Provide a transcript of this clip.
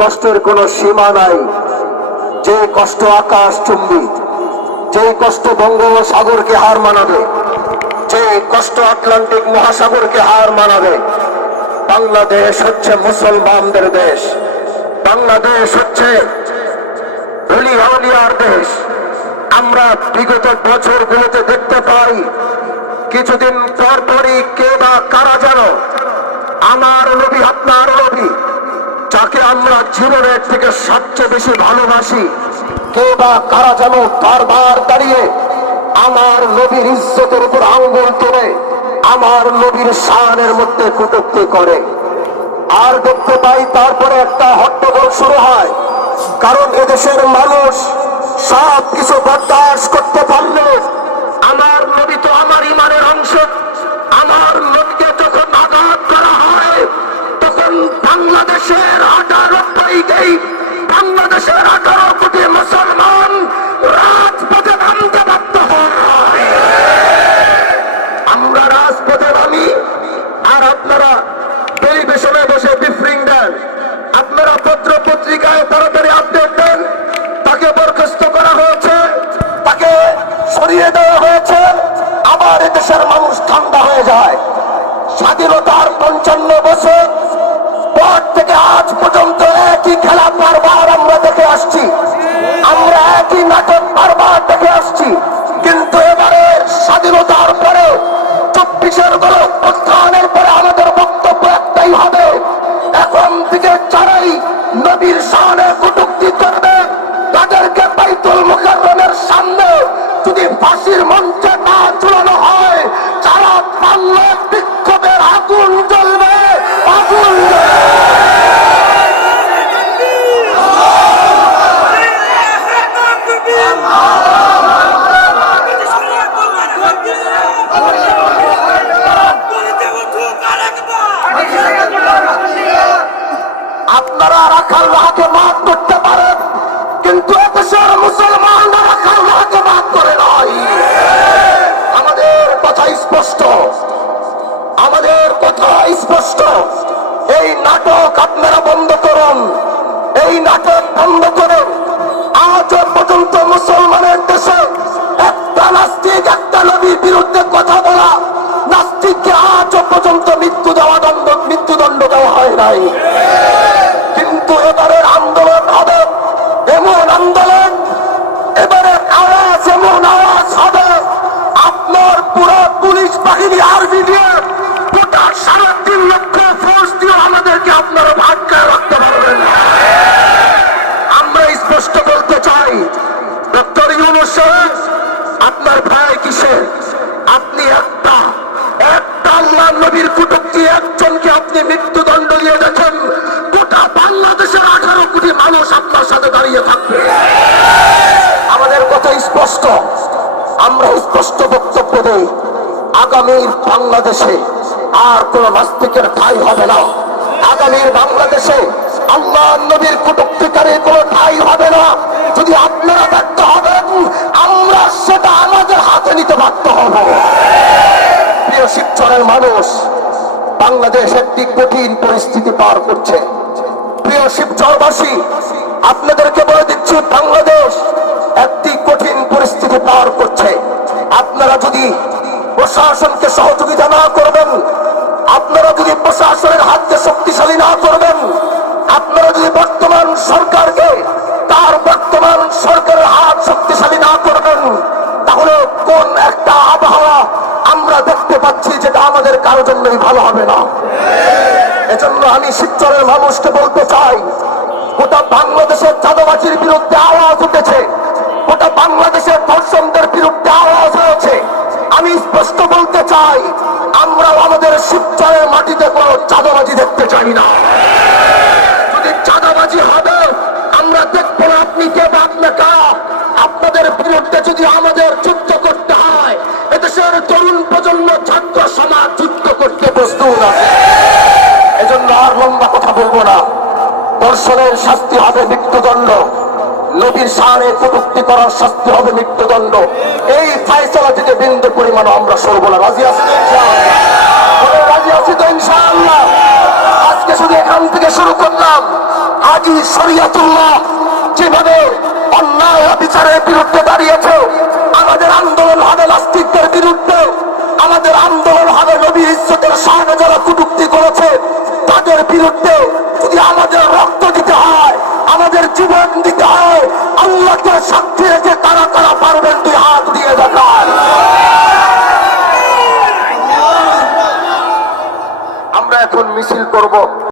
কষ্টের কোনো সীমা নাই, যে কষ্ট আকাশ চুম্বি, যে কষ্ট বঙ্গোপসাগরকে হার মানাবে, যে কষ্ট আটলান্টিক মহাসাগরকে হার মানাবে। বাংলাদেশ হচ্ছে মুসলমানদের দেশ, বাংলাদেশ হচ্ছে আউলিয়ার দেশ। আমরা বিগত বছরগুলোতে দেখতে পাই, কিছুদিন পরপরই কে বা কারা যেন আমার নবী আপনার নবী, যাকে আমরা জীবনের থেকে সবচেয়ে বেশি ভালোবাসি, কে বা কারা যেন বারবার দাঁড়িয়ে আমার নবীর ইজ্জতের উপর আঙ্গুল তোলে, আমার নবীর শানের মধ্যে কটূক্তি করে। আর দেখতে পাই তারপরে একটা হট্টগোল শুরু হয়, কারণ এদেশের মানুষ সব কিছু বরদাস্ত করতে পারলে আমার নবী তো আমার ইমানের অংশ। আমার নবীকে যখন আঘাত করা হয়, তখন বাংলাদেশের 18 কোটি মুসলমান রাজপথে নামতে বাধ্য হয়। আমরা রাজপথে নামি, আর আপনারা টেলিভিশনে বসে ব্রিফিং দেন, আপনারা পত্র পত্রিকায় তাড়াতাড়ি আপডেট দেন, তাকে বরখাস্ত করা হয়েছে, তাকে সরিয়ে দেওয়া হয়েছে। আবার এদেশের মানুষ ঠান্ডা হয়ে যায়। স্বাধীনতার 55 বছর পর থেকে আজ পর্যন্ত একই খেলা বারবার আমরা দেখে আসছি, আমরা একই নাটক বারবার দেখে আসছি। কিন্তু এবারে স্বাধীনতার পরে 24-এর গণঅভ্যুত্থানের পরে আমাদের বক্তব্য একটাই হবে, এখন থেকে যারাই নবীর শানে কটূক্তি করবে, তাদেরকে বাইতুল মুকাররমের সামনে যদি ফাঁসির মঞ্চে না ঝুলানো হয়, যারা বাংলা বিক্ষোভের আগুন জ্বলবে, আগুন আপনারা রাখাল রাহাকে মাফ করতে পারেন, কিন্তু এদেশের মুসলমানরা রাখাল রাহাকে মাফ করে নয়। আমাদের কথা স্পষ্ট, আমাদের কথা স্পষ্ট। এই নাটক আপনারা বন্ধ করুন, এই নাটক বন্ধ করুন। আজ পর্যন্ত মুসলমানের দেশে একটা নাস্তিক একটা নবীর বিরুদ্ধে কথা বলা নাস্তিককে আজ পর্যন্ত মৃত্যুদণ্ড দেওয়া হয় নাই। কিন্তু এবারের আন্দোলন হবে এমন আন্দোলন, এবারে আওয়াজ এমন আওয়াজ হবে, আপনার পুরো পুলিশ বাহিনী আর্মি দিয়ে গোটা 3.5 লক্ষ ফোর্স দিয়ে আমাদেরকে আপনারা আটকায় রাখতে পারবেন না। আমরা স্পষ্ট বলতে চাই, ডক্টর ইউনূস সাহেব, আপনার ভয় কিসের? আপনি একটা আল্লাহর নবীর কটূক্তি একজনকে আপনি মৃত্যুদণ্ড দিয়ে দেখেন, গোটা বাংলাদেশের 18 কোটি মানুষ আপনার সাথে দাঁড়িয়ে থাকবে। আমাদের কথা স্পষ্ট, আমরা স্পষ্ট বক্তব্য দেই, আগামীর বাংলাদেশে আর কোন নাস্তিকের ঠাঁই হবে না। আগামীর বাংলাদেশে আল্লাহর নবীর কটূক্তিকারীর কোন ঠাঁই হবে না। যদি আপনারা ব্যর্থ হবেন, আমরা সেটা আমাদের হাতে নিতে বাধ্য হব। প্রিয় শিবচরের মানুষ, বাংলাদেশ একটি কঠিন পরিস্থিতি পার করছে। প্রিয় শিবচরবাসী, আপনাদেরকে বলে দিচ্ছি, বাংলাদেশ একটি কঠিন পরিস্থিতি পার করছে। আপনারা যদি প্রশাসনকে সহযোগিতা না করবেন, আপনারা যদি প্রশাসনের হাতকে শক্তিশালী না করবেন, আপনারা যদি বর্তমান সরকারকে তার বর্তমান সরকারের হাত শক্তিশালী না করবেন, তাহলে কোন একটা আবহাওয়া আমরা দেখতে পাচ্ছি যেটা আমাদের কারোর জন্যই ভালো হবে না। এজন্য আমি শিবচরের মানুষকে বলতে চাই, গোটা বাংলাদেশের চাঁদাবাজির বিরুদ্ধে আওয়াজ উঠেছে, গোটা বাংলাদেশের ধর্ষণদের বিরুদ্ধে আওয়াজ হয়েছে। আমি স্পষ্ট বলতে চাই, আমরাও আমাদের শিবচরের মাটিতে কোনো চাঁদাবাজি দেখতে চাই না। যদি চাঁদাবাজি হবে, আমরা দেখবো না আপনি কে বা আপনাকে। আপনাদের বিরুদ্ধে যদি আমাদের যুদ্ধ করতে হয়, এদেশের তরুণ প্রজন্ম, ছাত্র সমাজ যুদ্ধ করতে প্রস্তুত আছে। এজন্য আর লম্বা কথা বলবো না। ধর্ষণের শাস্তি হবে মৃত্যুদণ্ড, নবীর শানে কটূক্তি করার শাস্তি হবে মৃত্যুদণ্ড। এই ফায়সালা থেকে বিন্দু পরিমাণ আমরা সরব না। রাজি আছি তো ইনশাআল্লাহ? রাজি আছি তো ইনশাআল্লাহ? আজকে শুধু এখান থেকে শুরু করলাম, হাজী শরিয়াতুল্লাহ যেভাবে অন্যায় বিচারের বিরুদ্ধে দাঁড়িয়েছে,